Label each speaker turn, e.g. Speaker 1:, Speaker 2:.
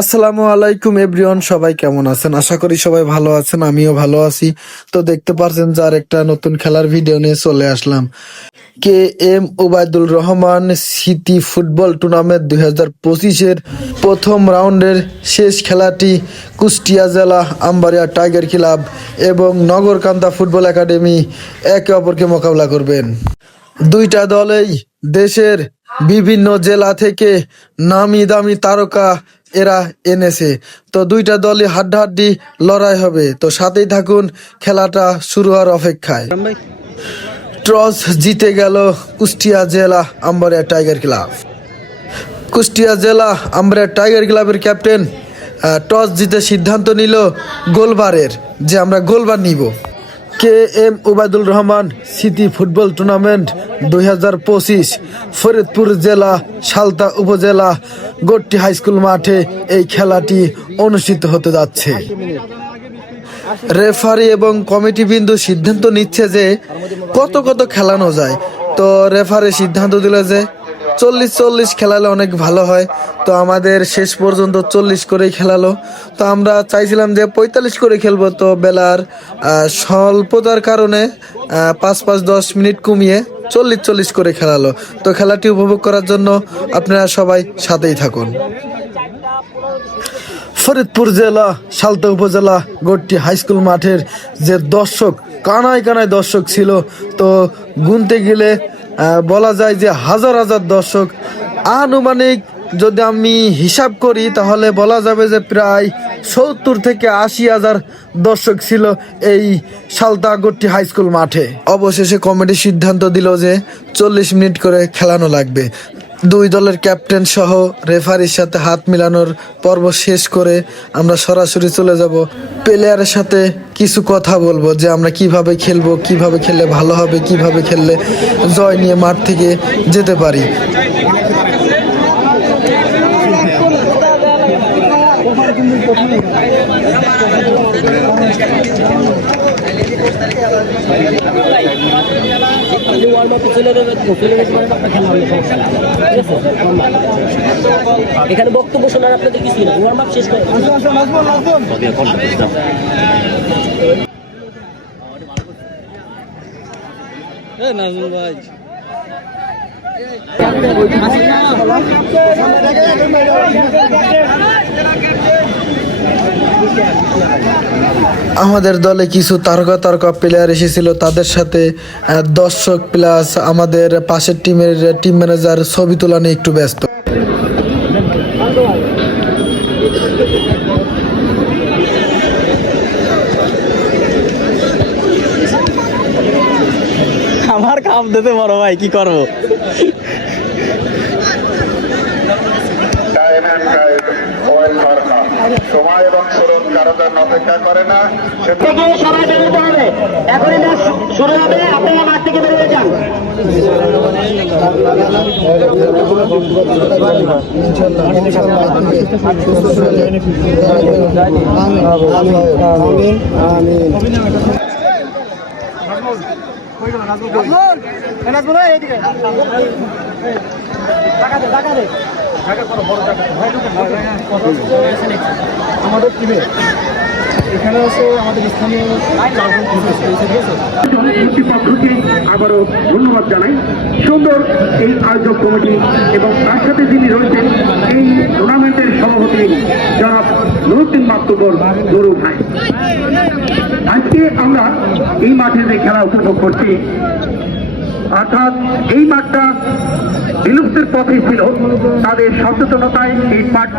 Speaker 1: আসসালামু আলাইকুম এভরিওয়ান, সবাই কেমন আছেন? আশা করি সবাই ভালো আছেন, আমিও ভালো আছি। তো দেখতে পারছেন যে আর একটা নতুন খেলার ভিডিও নিয়ে চলে আসলাম। K M Obaidul Rahman city football tournament দুই হাজার পঁচিশের প্রথম রাউন্ডের শেষ খেলাটি কুষ্টিয়া জেলা আম্বারিয়া টাইগার ক্লাব এবং নগরকান্দা ফুটবল একাডেমি একে অপরকে মোকাবিলা করবেন। দুইটা দলেই দেশের বিভিন্ন জেলা থেকে নামি দামি তারকা এরা এনেছে। তো দুইটা দলই হাড্ডাহাড্ডি লড়াই হবে। তো সাথেই থাকুন, খেলাটা শুরু হওয়ার অপেক্ষায়। টস জিতে গেল কুষ্টিয়া জেলা আম্বারিয়া টাইগার ক্লাব। কুষ্টিয়া জেলা আম্বারিয়া টাইগার ক্লাবের ক্যাপ্টেন টস জিতে সিদ্ধান্ত নিল গোলবারের, যে আমরা গোলবার নিব। K M Obaidul Rahman city football tournament দুই হাজার পঁচিশ ফরিদপুর জেলা, সালতা উপজেলা, গোট্টি হাই স্কুল মাঠে এই খেলাটি অনুষ্ঠিত হতে যাচ্ছে। রেফারি এবং কমিটি বিন্দু সিদ্ধান্ত নিচ্ছে যে কত কত খেলানো যায়। তো রেফারি সিদ্ধান্ত দিল যে চল্লিশ চল্লিশ খেলালে অনেক ভালো হয়। তো আমাদের শেষ পর্যন্ত চল্লিশ করেই খেলালো। তো আমরা চাইছিলাম যে পঁয়তাল্লিশ করে খেলব, তো বেলার স্বল্পতার কারণে পাঁচ পাঁচ দশ মিনিট কমিয়ে চল্লিশ চল্লিশ করে খেলালো। তো খেলাটি উপভোগ করার জন্য আপনারা সবাই সাথেই থাকুন। ফরিদপুর জেলা, সালতা উপজেলা, গোট্টি হাই স্কুল মাঠের যে দর্শক, কানায় কানায় দর্শক ছিল, তো গুনতে গেলে বলা যায় যে হাজার হাজার দর্শক আনুমানিক যদি আমি হিসাব করি, তাহলে বলা যাবে যে প্রায় সত্তর থেকে আশি হাজার দর্শক ছিল এই সালতাগট্টি হাই স্কুল মাঠে। অবশেষে কমিটি সিদ্ধান্ত দিল যে চল্লিশ মিনিট করে খেলানো লাগবে। দুই দলের ক্যাপ্টেন সহ রেফারির সাথে হাত মিলানোর পর্ব শেষ করে আমরা সরাসরি চলে যাব। প্লেয়ারের সাথে কিছু কথা বলব যে আমরা কীভাবে খেলব, কীভাবে খেললে ভালো হবে, কীভাবে খেললে জয় নিয়ে মাঠ থেকে যেতে পারি।
Speaker 2: এখানে বক্তব্য শোনার আপনাদের কিছু না। ওয়ার্ম আপ শেষ করে।
Speaker 1: আমাদের দলে কিছু তারকা তারকা প্লেয়ার এসেছিল, তাদের সাথে দর্শক প্লাস আমাদের পাশের টিমের টিম ম্যানেজার ছবি তোলা নিয়ে একটু ব্যস্ত।
Speaker 2: আমার কাপ দিতে বড় ভাই, কি করব?
Speaker 3: জন্য অপেক্ষা করে না
Speaker 4: সবাই বেরোতে হবে এখনই ম্যাচ শুরু হবে আপনারা মাঠ থেকে বেরিয়ে যান
Speaker 5: আমাদের টিমে এখানে আছে আমাদের স্থানীয়
Speaker 3: কর্তৃপক্ষকে আবারও ধন্যবাদ জানাই। সুন্দর এই আয়োজক কমিটি এবং তার সাথে যিনি রয়েছেন, এই টুর্নামেন্টের সভাপতি জনাব নুরুদ্দিন মাতুবর গরু ভাই। আজকে আমরা এই মাঠে যে খেলা উপভোগ করছি অর্থাৎ এই মাঠটা বিলুপ্তির পথে ছিল তাদের সচেতনতায় এই মাঠ